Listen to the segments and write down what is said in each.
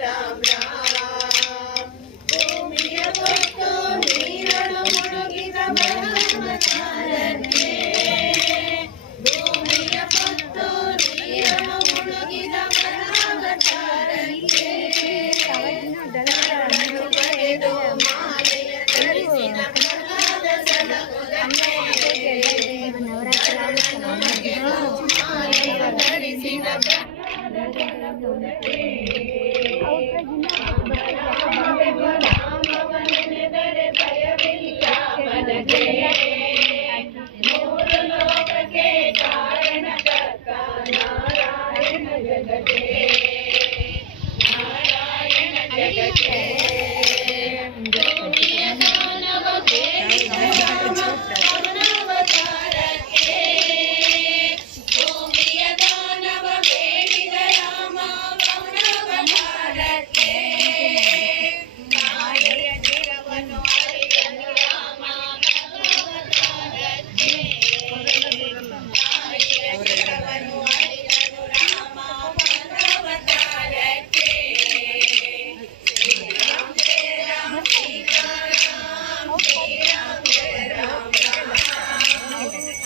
ರಾಮ್ ರಾಮ್ ಭೂಮಿಯ ಕೊಟ್ಟು ನೀರನ್ನು ಮುಳುಗಿದ ಬರಹವತಾರಕ್ಕೆ ಭೂಮಿಯ ಕೊಟ್ಟು ನೀರನ್ನು ಮುಳುಗಿದ ಬರಹವತಾರಕ್ಕೆ ಬರೆದು ಮಾಲೆಯ ಧರಿಸಿದ ಪ್ರಹ್ಲಾದ ಸಲಹುದಕ್ಕೆ ಮಾಲೆಯ ಧರಿಸಿದ ರಾಮವನೆನೆದರೆ ಭಯವಿಲ್ಲ ಮನಗೆ ಮೂರು ಲೋಕಕ್ಕೆ ಕಾರಣಕರ್ತ ನಾರಾಯಣ ಜಗಕ್ಕೆ ನಾರಾಯಣ ಜಗಕ್ಕೆ ಭೂಮಿಯ ದಾನವ ಬೇಡಿದ ರಾಮ ಪವನಾವತಾರಕ್ಕೆ ಭೂಮಿಯ ದಾನವ ಬೇಡಿದ ರಾಮ ಪವನಾವತಾರಕ್ಕೆ ಕಾಳೆಯ ಗಿರವನ್ನು ಅರಿಯನು ರಾಮ ಪವನಾವತಾರಕ್ಕೆ ಕಾಳೆಯ ಗಿರವನ್ನು ಅರಿಯನು ರಾಮ ಪವನಾವತಾರಕ್ಕೆ ಶ್ರೀರಾಮ್ ಜಯ ರಾಮ್ ಸೀತಾರಾಮ್ ಶ್ರೀರಾಮ್ ಜಯ ರಾಮ್ ರಾಮ್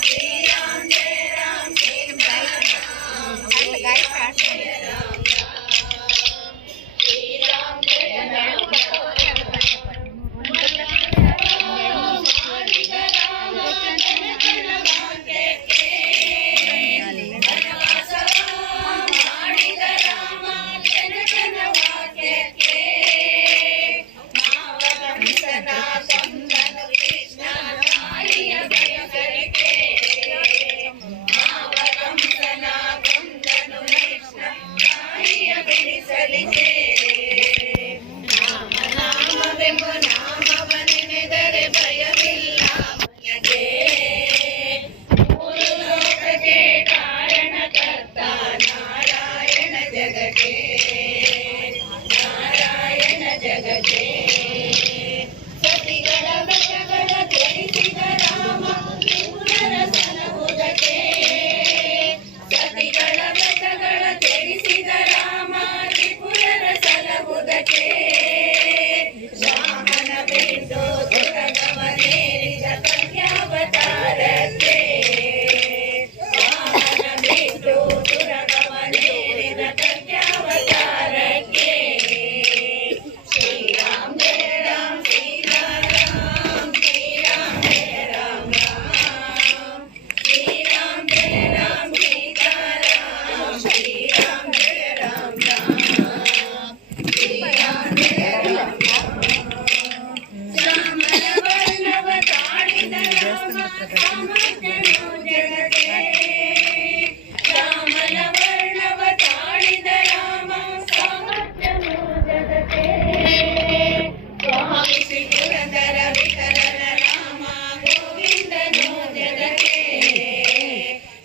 ಶ್ರೀರಾಮ್ ಜಯ ರಾಮ್ ಸೀತಾರಾಮ್ ಶ್ರೀರಾಮ್ ಜಯ ರಾಮ್ ರಾಮ್ ಶ್ರೀರಾಮ್ ಜಯ ರಾಮ್ ಮಾಡಿದ ರಾಮ ಜನಗಣ ಭಾಗ್ಯಕ್ಕೆ ವನವಾಸವ ಮಾಡಿದ ರಾಮ ಜನಗಣ ಭಾಗ್ಯಕ್ಕೆ ಮಾವಕಂಸನ ಕೊಂದನು ಕೃಷ್ಣ ತಾಯಿಯ ಬೆಳೆಸಲಿಕ್ಕೆ ಮಾವಕಂಸನ ಕೊಂದನು ಕೃಷ್ಣ ತಾಯಿಯ ಬೆಳೆಸಲಿಕ್ಕೆ ರಾಮ ನಾಮವೆಂಬ ನಾಮವನೆನೆದರೆ ಭಯವಿಲ್ಲ ಮನಗೆ ಮೂರು ಲೋಕಕ್ಕೆ ಕಾರಣಕರ್ತ ನಾರಾಯಣ ಜಗಕ್ಕೆ ನಾರಾಯಣ ಜಗಕ್ಕೆ ಸತಿಗಳ ವ್ರತಗಳ ತ್ಯಜಿಸಿದ ರಾಮ ತ್ರಿಪುರರ ಸಲಹುದಕ್ಕೆ ಸತಿಗಳ ವ್ರತಗಳ ತ್ಯಜಿಸಿದ ರಾಮ ತ್ರಿಪುರರ ಸಲಹುದಕ್ಕೆ ರಾಮನ ಬಿಟ್ಟು ತುರಗವನೇರಿದ ಕನ್ಯಾವತಾರಕ್ಕೆ ರಾಮನ ಬಿಟ್ಟು ತುರಗವನೇರಿದ ಕನ್ಯಾವತಾರಕ್ಕೆ ಶ್ರೀರಾಮ್ ಜಯ ರಾಮ್ ಸೀತಾರಾಮ್ ಶ್ರೀರಾಮ್ ಜಯ ರಾಮ್ ರಾಮ್ ಶ್ರೀರಾಮ್ ಜಯ ರಾಮ್ ಸೀತಾರಾಮ್ ಶ್ರೀರಾಮ್ ಜಯ ರಾಮ್ ರಾಮ್ ಶ್ರೀರಾಮ್ ಜಯ ರಾಮ್ ಶ್ಯಾಮಲ ವರ್ಣವ ತಾಳಿದ ರಾಮ ಸಮರ್ಥನು ಜಗಕ್ಕೆ ಶ್ಯಾಮಲ ವರ್ಣವ ತಾಳಿದ ರಾಮ ಸಮರ್ಥನು ಜಗಕ್ಕೆ ಸ್ವಾಮಿ ಶ್ರೀ ಪುರಂದರ ವಿಠಲನ ರಾಮ ಗೋವಿಂದನು ಜಗಕ್ಕೆ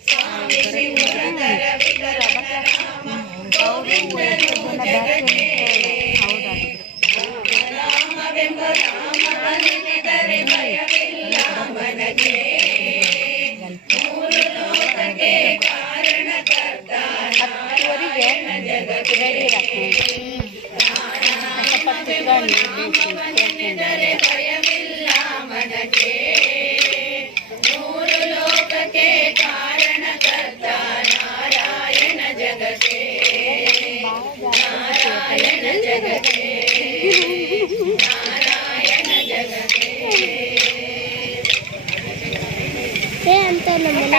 ಸ್ವಾಮಿ ಶ್ರೀ ಪುರಂದರ ವಿಠಲನ ರಾಮ ಗೋವಿಂದನು ಜಗಕ್ಕೆ ರಾಮವೆಂಬ ರಾಮವನೆನೆದರೆ ಭಯವಿಲ್ಲ ಮನಗೆ ಮೂರು ಲೋಕಕ್ಕೆ ಕಾರಣಕರ್ತ ನಾರಾಯಣ ಜಗಕ್ಕೆ ರಾಮವನೆನೆದರೆ ಭಯವಿಲ್ಲ ಮನಗೆ ಮೂರು ಲೋಕಕ್ಕೆ ಕಾರಣಕರ್ತ ನಾರಾಯಣ ಜಗಕ್ಕೆ ನಾರಾಯಣ ಜಗಕ್ಕೆ ನಾರಾಯಣ ಜಗಕ್ಕೆ ಅಂತ ನಮ್ಮನ್ನ